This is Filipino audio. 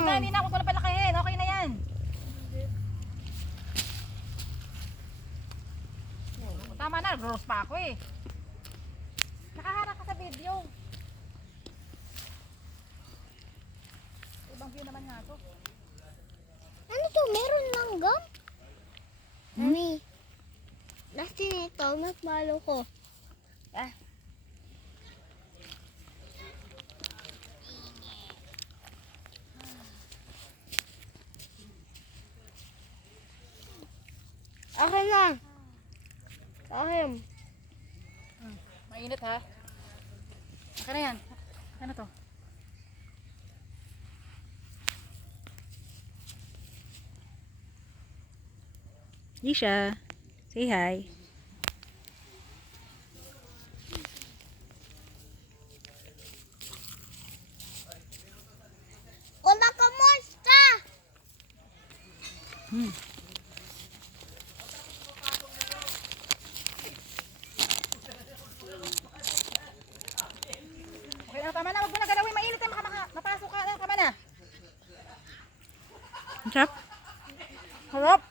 Huwag na, hindi na ako pala palakihin. Okay na yan. Tama na, gross pa ako eh. Nakaharap ka sa video. Ibang view naman nga to. Ano to? Meron lang gum? Mami. Last ito, nagmalo ko. Ah. Akin lang. Akin. Mainit ha. Okay na yan. Ano to? Lisha, say hi. Wala ka monster! Okay na, tama na. Huwag mo na galawin. Mainit na. Mapasok ka na. Tama na. Sarap. Harap.